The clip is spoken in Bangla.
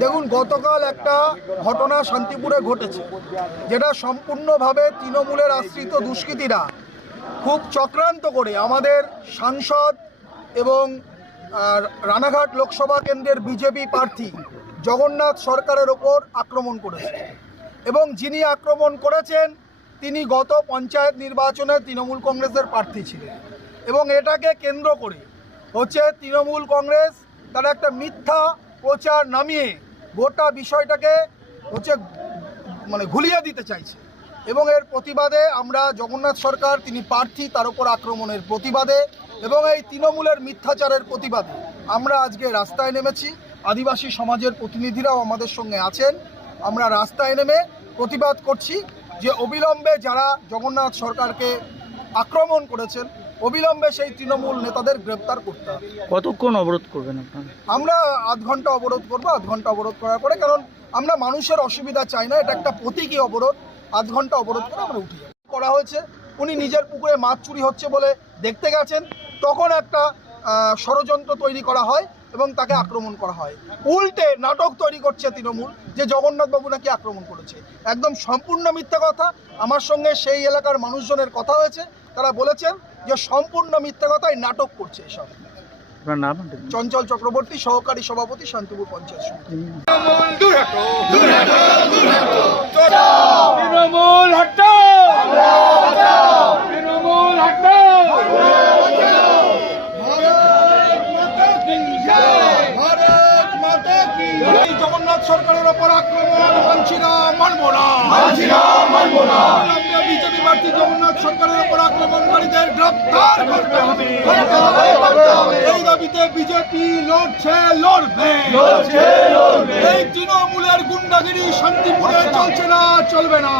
দেখুন, গতকাল একটা ঘটনা শান্তিপুরে ঘটেছে, যেটা সম্পূর্ণভাবে তৃণমূলের আশ্রিত দুষ্কৃতীরা খুব চক্রান্ত করে আমাদের সাংসদ এবং রানাঘাট লোকসভা কেন্দ্রের বিজেপি প্রার্থী জগন্নাথ সরকারের ওপর আক্রমণ করেছে। এবং যিনি আক্রমণ করেছেন তিনি গত পঞ্চায়েত নির্বাচনে তৃণমূল কংগ্রেসের প্রার্থী ছিলেন। এবং এটাকে কেন্দ্র করে তৃণমূল কংগ্রেস তারা একটা মিথ্যা প্রচার নামিয়ে গোটা বিষয়টাকে ঘুলিয়ে দিতে চাইছে। এবং এর প্রতিবাদে আমরা জগন্নাথ সরকার তিনি প্রার্থী তার উপর আক্রমণের প্রতিবাদে এবং এই তৃণমূলের মিথ্যাচারের প্রতিবাদে আমরা আজকে রাস্তায় নেমেছি। আদিবাসী সমাজের প্রতিনিধিরাও আমাদের সঙ্গে আছেন। আমরা রাস্তায় নেমে প্রতিবাদ করছি যে অবিলম্বে যারা জগন্নাথ সরকারকে আক্রমণ করেছেন অবিলম্বে সেই তৃণমূল নেতাদের গ্রেপ্তার করতে হবে। কতক্ষণ অবরোধ করবেন আপনারা? আমরা আধ ঘন্টা অবরোধ করবো। আধ ঘন্টা অবরোধ করার পরে, কারণ আমরা মানুষের অসুবিধা চাই না, এটা একটা প্রতীকী অবরোধ। আধ ঘন্টা অবরোধ করে আমরা উঠে যাব। করা হয়েছে, উনি নিজের পুকুরে মাছ চুরি হচ্ছে বলে দেখতে গেছেন, তখন একটা ষড়যন্ত্র তৈরি করা হয় এবং তাকে আক্রমণ করা হয়। উল্টে নাটক তৈরি করছে তৃণমূল যে জগন্নাথবাবু নাকি আক্রমণ করেছে। একদম সম্পূর্ণ মিথ্যা কথা। আমার সঙ্গে সেই এলাকার মানুষজনের কথা হয়েছে, তারা বলেছেন যে সম্পূর্ণ মিথ্যা কথাই নাটক করছে এসব। চঞ্চল চক্রবর্তী, সহকারী সভাপতি, শান্তিপুর পঞ্চায়েত সমিতি। জগন্নাথ সরকারের ওপর আক্রমণ মানছি না, মানব না। বিজেপি প্রার্থী জগন্নাথ সরকারের ওপর আক্রমণকারীদের গ্রেফতার করতে হবে। এই দাবিতে বিজেপি লড়ছে, লড়বে। এই তৃণমূলের গুন্ডাগিরি শান্তিপুরে চলছে না, চলবে না।